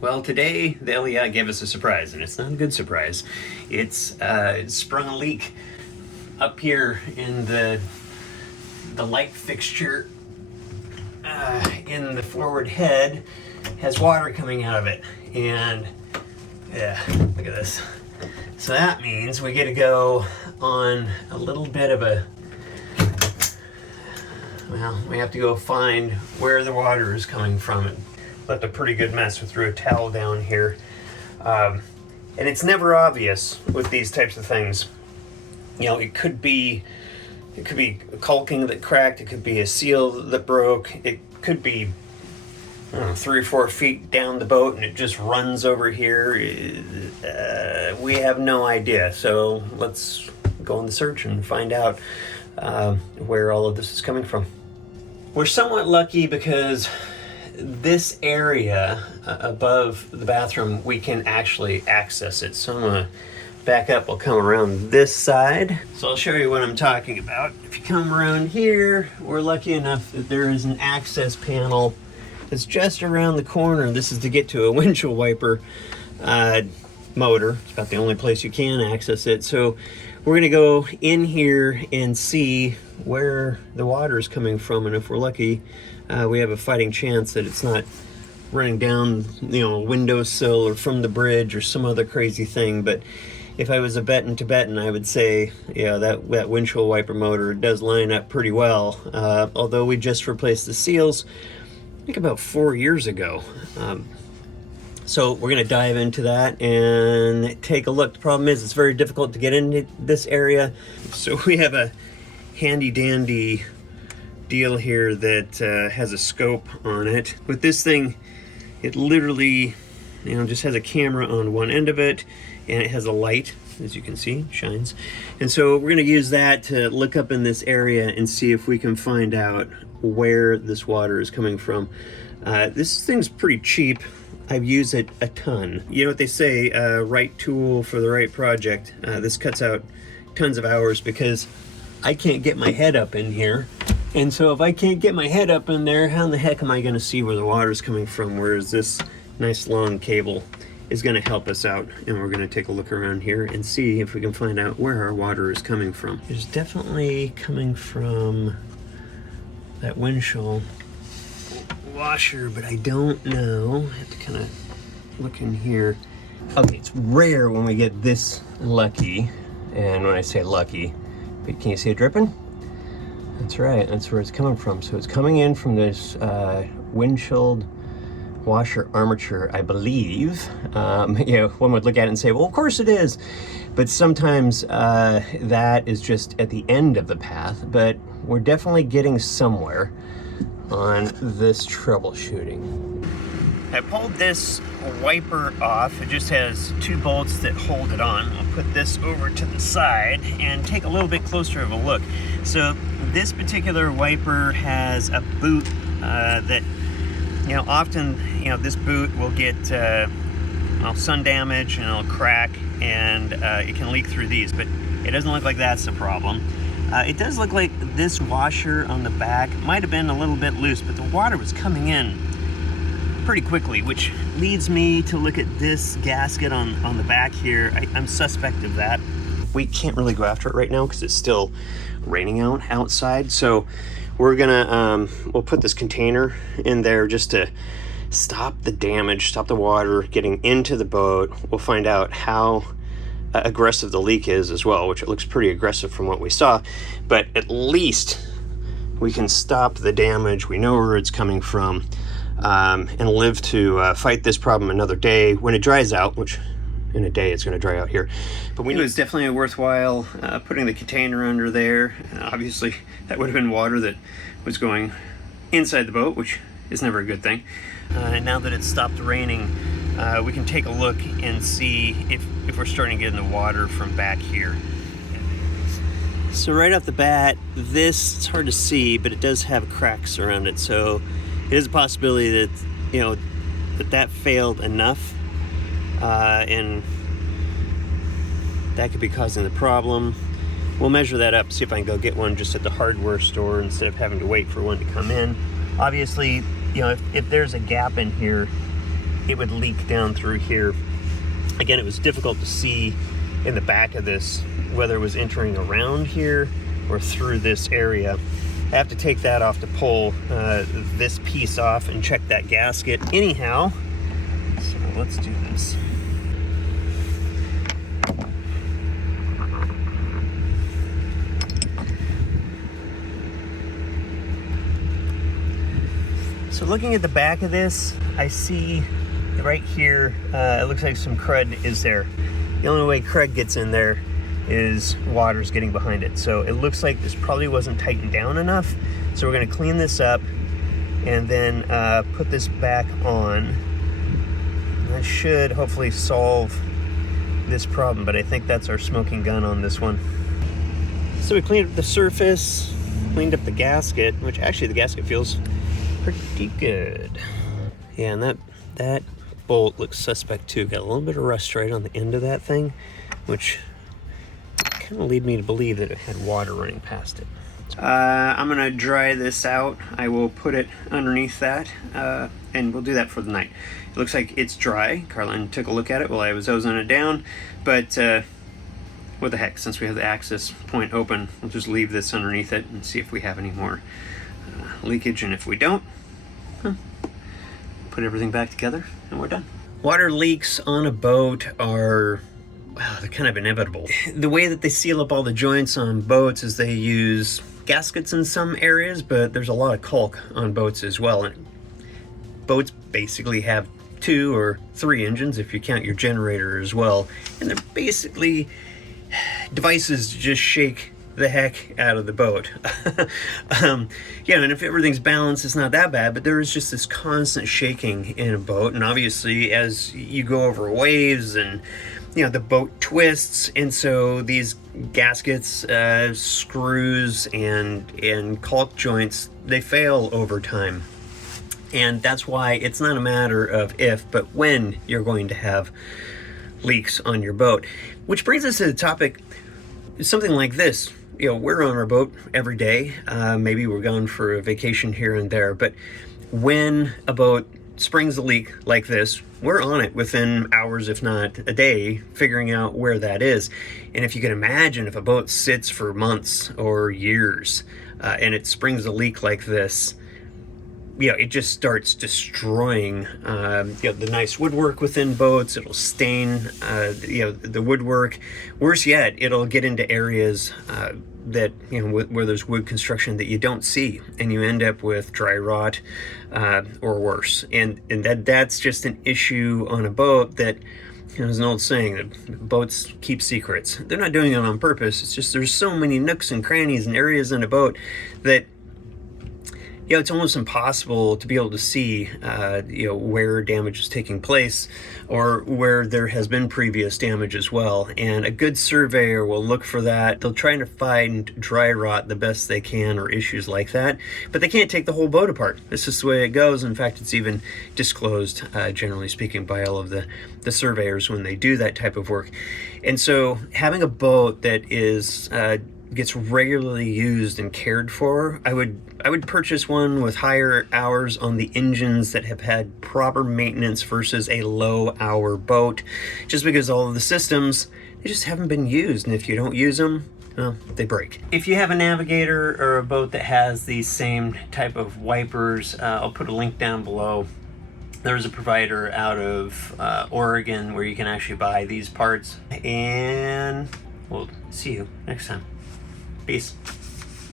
Well, today the Elli-Yacht gave us a surprise, and it's not a good surprise. It's sprung a leak up here in the light fixture in the forward head. Has water coming out of it, and yeah, look at this. So that means we get to go on a little bit of a, well, we have to go find where the water is coming from. It left a pretty good mess. We threw a towel down here. And it's never obvious with these types of things. You know, it could be caulking that cracked, it could be a seal that broke, it could be, I don't know, 3 or 4 feet down the boat and it just runs over here. We have no idea. So let's go on the search and find out where all of this is coming from. We're somewhat lucky because this area above the bathroom, we can actually access it. So I'm gonna back up, we'll come around this side. So I'll show you what I'm talking about. If you come around here, we're lucky enough that there is an access panel that's just around the corner. This is to get to a windshield wiper motor. It's about the only place you can access it. So we're gonna go in here and see where the water is coming from, and if we're lucky, we have a fighting chance that it's not running down, you know, a windowsill or from the bridge or some other crazy thing. But if I was a betting Tibetan, I would say, yeah, that windshield wiper motor does line up pretty well. Although we just replaced the seals, I think about 4 years ago. So we're gonna dive into that and take a look. The problem is it's very difficult to get into this area. So we have a handy dandy deal here that has a scope on it. With this thing, it literally, you know, just has a camera on one end of it, and it has a light, as you can see, shines. And so we're gonna use that to look up in this area and see if we can find out where this water is coming from. This thing's pretty cheap. I've used it a ton. You know what they say, right tool for the right project. This cuts out tons of hours because I can't get my head up in here. And so if I can't get my head up in there, how in the heck am I gonna see where the water's coming from? Whereas this nice long cable is gonna help us out. And we're gonna take a look around here and see if we can find out where our water is coming from. It's definitely coming from that windshield washer, but I don't know. I have to kind of look in here. Okay, it's rare when we get this lucky. And when I say lucky, but can you see it dripping? That's right, that's where it's coming from. So it's coming in from this windshield washer armature, I believe. You know, one would look at it and say, well, of course it is. But sometimes that is just at the end of the path, but we're definitely getting somewhere on this troubleshooting. I pulled this wiper off. It just has 2 bolts that hold it on. I'll put this over to the side and take a little bit closer of a look. So this particular wiper has a boot that, you know, often, you know, this boot will get sun damage and it'll crack, and it can leak through these, but it doesn't look like that's the problem. It does look like this washer on the back might have been a little bit loose, but the water was coming in pretty quickly, which leads me to look at this gasket on the back here. I'm suspect of that. We can't really go after it right now because it's still raining outside. So we're gonna, we'll put this container in there just to stop the damage, stop the water getting into the boat. We'll find out how aggressive the leak is as well, which it looks pretty aggressive from what we saw, but at least we can stop the damage. We know where it's coming from, and live to fight this problem another day when it dries out, which in a day it's going to dry out here. But we knew it was definitely worthwhile putting the container under there. Obviously that would have been water that was going inside the boat, which is never a good thing. And now that it's stopped raining, we can take a look and see if we're starting to get in the water from back here. So right off the bat, it's hard to see, but it does have cracks around it. So it is a possibility that, you know, that failed enough, and that could be causing the problem. We'll measure that up, see if I can go get one just at the hardware store instead of having to wait for one to come in. Obviously, you know, if there's a gap in here, it would leak down through here. Again, it was difficult to see in the back of this whether it was entering around here or through this area. I have to take that off to pull this piece off and check that gasket. Anyhow, so let's do this. So looking at the back of this, I see right here, it looks like some crud is there. The only way crud gets in there is water's getting behind it. So it looks like this probably wasn't tightened down enough. So we're gonna clean this up and then put this back on. That should hopefully solve this problem, but I think that's our smoking gun on this one. So we cleaned up the surface, cleaned up the gasket, which actually the gasket feels pretty good. Yeah, and that bolt looks suspect too. Got a little bit of rust right on the end of that thing, which kind of lead me to believe that it had water running past it. I'm gonna dry this out. I will put it underneath that, and we'll do that for the night. It looks like it's dry. Caroline took a look at it while I was hosing it down, but what the heck, since we have the access point open, we'll just leave this underneath it and see if we have any more leakage, and if we don't, put everything back together and we're done. Water leaks on a boat are, well, they're kind of inevitable. The way that they seal up all the joints on boats is they use gaskets in some areas, but there's a lot of caulk on boats as well. And boats basically have 2 or 3 engines if you count your generator as well. And they're basically devices to just shake the heck out of the boat. Yeah, and if everything's balanced, it's not that bad, but there is just this constant shaking in a boat. And obviously as you go over waves and the boat twists, and so these gaskets, screws, and caulk joints, they fail over time. And that's why it's not a matter of if, but when you're going to have leaks on your boat. Which brings us to the topic, something like this. We're on our boat every day. Maybe we're going for a vacation here and there, but when a boat springs a leak like this, we're on it within hours, if not a day, figuring out where that is. And if you can imagine, if a boat sits for months or years and it springs a leak like this, it just starts destroying the nice woodwork within boats. It'll stain the woodwork. Worse yet, it'll get into areas that where there's wood construction that you don't see, and you end up with dry rot or worse. And that's just an issue on a boat that, there's an old saying that boats keep secrets. They're not doing it on purpose. It's just there's so many nooks and crannies and areas in a boat that it's almost impossible to be able to see, where damage is taking place or where there has been previous damage as well. And a good surveyor will look for that. They'll try to find dry rot the best they can or issues like that, but they can't take the whole boat apart. This is the way it goes. In fact, it's even disclosed, generally speaking, by all of the surveyors when they do that type of work. And so having a boat that is gets regularly used and cared for, I would purchase one with higher hours on the engines that have had proper maintenance versus a low hour boat, just because all of the systems, they just haven't been used, and if you don't use them, well, they break. If you have a navigator or a boat that has these same type of wipers, I'll put a link down below. There's a provider out of Oregon where you can actually buy these parts, and we'll see you next time. Peace.